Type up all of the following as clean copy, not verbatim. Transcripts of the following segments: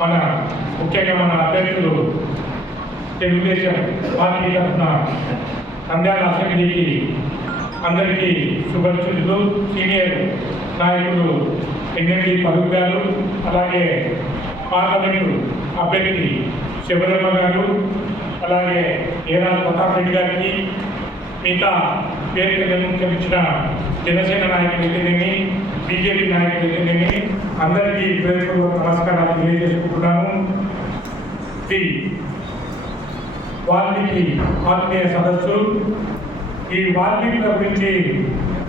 మన ముఖ్యంగా మన అభ్యర్థులు తెలుగుదేశం పార్టీ తరఫున నంద్యాల అసెంబ్లీకి అందరికీ శుభాకాంక్షలు. సీనియర్ నాయకులు ఎన్ఎండి ఫరూక్ గారు, అలాగే పార్లమెంటు అభ్యర్థి శబరమ్మ గారు, అలాగే ఏరాజ్ ప్రతాప్ రెడ్డి గారికి, మిగతా పేరు ఇచ్చిన జనసేన నాయకులు అయితేనేమి, బీజేపీ నాయకులు అయితేనేమి అందరికీ హృదయపూర్వక నమస్కారాలు తెలియజేసుకుంటున్నాను. ఈ వాల్మీకి ఆత్మీయ సదస్సు, ఈ వాల్మీకుల గురించి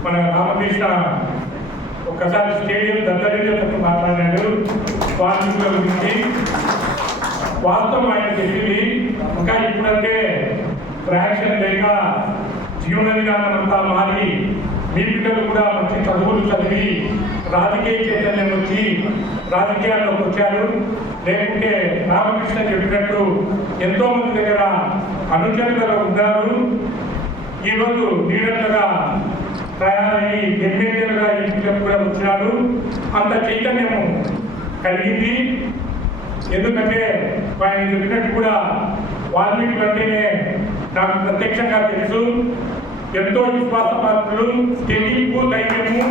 మన రామకృష్ణ ఒక్కసారి స్టేడియం దగ్గర మాట్లాడాడు. వాల్మీకుల గురించి వాస్తవం ఆయన చెప్పింది. ఇంకా ఇప్పుడంటే ఫ్రాక్షన్ లేక జీవన విధానం అంతా మారి మీ పిల్లలు కూడా మంచి చదువులు చదివి రాజకీయ చైతన్యం వచ్చి రాజకీయాల్లోకి వచ్చారు. లేకుంటే రామకృష్ణ చెప్పినట్టు ఎంతో మంది దగ్గర అనుచరులుగా ఉన్నారు. ఈరోజు లీడర్లుగా తయారయ్యి ఎమ్మెల్యేలుగా ఇంటికి కూడా వచ్చినారు. అంత చైతన్యము కలిగింది. ఎందుకంటే ఆయన చెప్పినట్టు కూడా వాల్మీకులు అంటేనే నాకు ప్రత్యక్షంగా తెలుసు. ఎంతో విశ్వాసపాత్రులు, తెగింపు, ధైర్యము,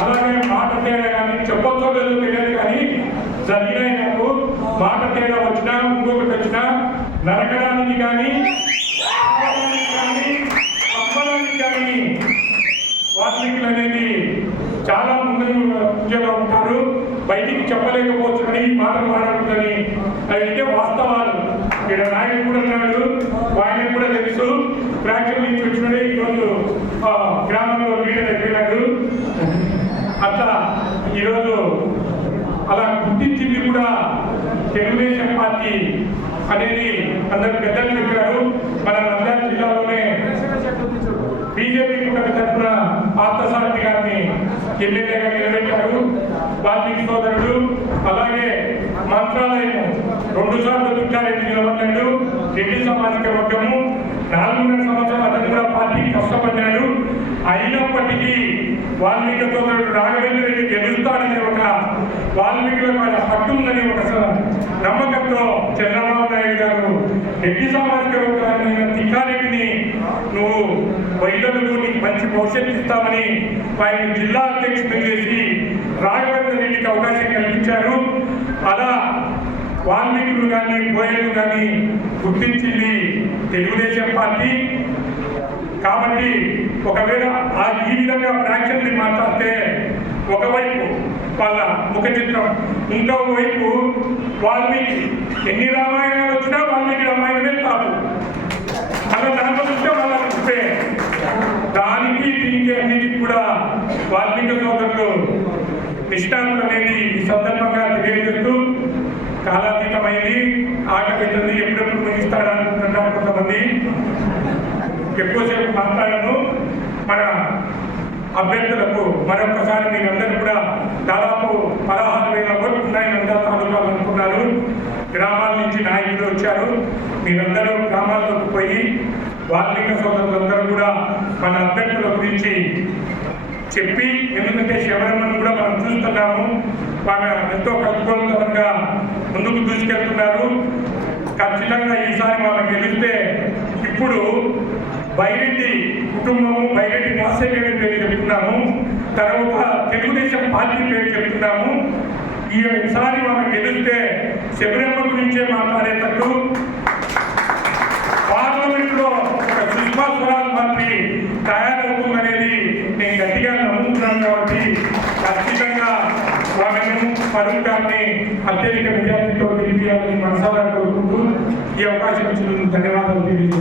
అలాగే మాట తేడా కానీ చెప్పొచ్చో లేదో తెలియదు కానీ జరిగినాయి. నాకు మాట తేడా వచ్చినా ఇంకొకటి వచ్చినా నరకడానికి కానీ అమ్మడానికి కానీ వాల్మీకులు అనేది చాలా ముందుగా ఉంటారు. బయటికి చెప్పలేకపోవచ్చు కానీ ఈ మాటలు మాట్లాడుతుందని అయితే వాస్తవాలు. ఇక్కడ నాయకుడు కూడా ఉన్నాడు, ఆయనకు కూడా తెలుసు. ఫ్రాక్షన్ నుంచి వచ్చినడే ఈరోజు గ్రామంలో లీడర్ అయిపోయినాడు. అట్లా ఈరోజు అలా గుర్తించింది కూడా తెలుగుదేశం పార్టీ అనేది అందరు పెద్దలు చెప్పారు. మన నంద్యాల జిల్లాలోనే బీజేపీ కూటమి తరఫున పార్థసారథి గారిని ఎమ్మెల్యేగా నిలబెట్టారు వాల్మీకి సోదరుడు. అలాగే మంత్రాలయం 2 సార్లు దుర్గారెడ్డి నిలబడ్డాడు. రెడ్డి సామాజిక వర్గము 4.5 సంవత్సరాలు అతను కూడా పార్టీకి కష్టపడ్డాడు. అయినప్పటికీ వాల్మీకి సోదరుడు రాఘవేంద్ర రెడ్డి గెలుస్తాడనే ఒక వాల్మీకులకు ఆయన హక్కు ఉందని ఒక నమ్మకంతో చంద్రబాబు నాయుడు గారు రెడ్డి సామాజిక వర్గాన్ని తిక్కారెడ్డిని నువ్వు వైద్యులకు నీకు మంచి భవిష్యత్తు ఇస్తామని ఆయన జిల్లా అధ్యక్షుడు చేసి రాఘవేంద్ర రెడ్డికి అవకాశం కల్పించారు. అలా వాల్మీకులు కానీ బోయలు కానీ గుర్తించింది తెలుగుదేశం పార్టీ. కాబట్టి ఒకవేళ ఈ విధంగా ఫ్రాక్షన్ని మాట్లాడితే ఒకవైపు వాళ్ళ ముఖ చిత్రం, ఇంకో వైపు వాల్మీకి ఎన్ని రామాయణాలు వచ్చినా వాల్మీకి రామాయణమే కాదు. అలా దాంట్లో చూస్తే వాళ్ళ చూస్తే దానికి దీనికి అన్నిటికి కూడా వాల్మీకి సోదరులు నిష్ఠాతులు అనేది ఈ సందర్భంగా తెలియజేస్తూ కాలాతీతమైంది, ఆకలితుంది, ఎప్పుడెప్పుడు ముగిస్తాడనుకుంటున్నారు కొంతమంది. ఎక్కువసేపు మాట్లాడను. మన అభ్యర్థులకు మరొకసారి మీరందరూ కూడా దాదాపు 16,000 ఓట్లు ఉన్నాయి నంద్యాల తాలూకాలు అనుకున్నారు. గ్రామాల నుంచి నాయకులు వచ్చారు. మీరందరూ గ్రామాల్లోకి పోయి వాల్మీకి సోదరులందరూ కూడా మన అభ్యర్థుల గురించి చెప్పి, ఎందుకంటే శబరమ్మను కూడా మనం చూస్తున్నాము, వాళ్ళు ఎంతో కట్టుకోలుగా ముందుకు దూసుకెళ్తున్నారు. ఖచ్చితంగా ఈసారి మనం గెలిస్తే ఇప్పుడు బైరెడ్డి కుటుంబము, బైరెడ్డి రాజశేఖర పేరు చెప్తున్నాము, తర్వాత తెలుగుదేశం పార్టీ పేరు చెప్తున్నాము. ఈసారి మనం గెలిస్తే శబరమ్మ గురించే మాట్లాడేటట్టు పార్లమెంట్లో ఒక సుష్మా స్వరాజ్ మంత్రి తయారవుతుందనేది నేను గట్టిగా నమ్ముతున్నాను. కాబట్టి ఖచ్చితంగా వాళ్ళను ఫరూక్ గారిని అత్యధిక మెజార్టీతో గెలిపించాలని మనసారా కోరుకుంటూ ఈ అవకాశం ఇచ్చినందుకు ధన్యవాదాలు తెలియజేస్తున్నాను.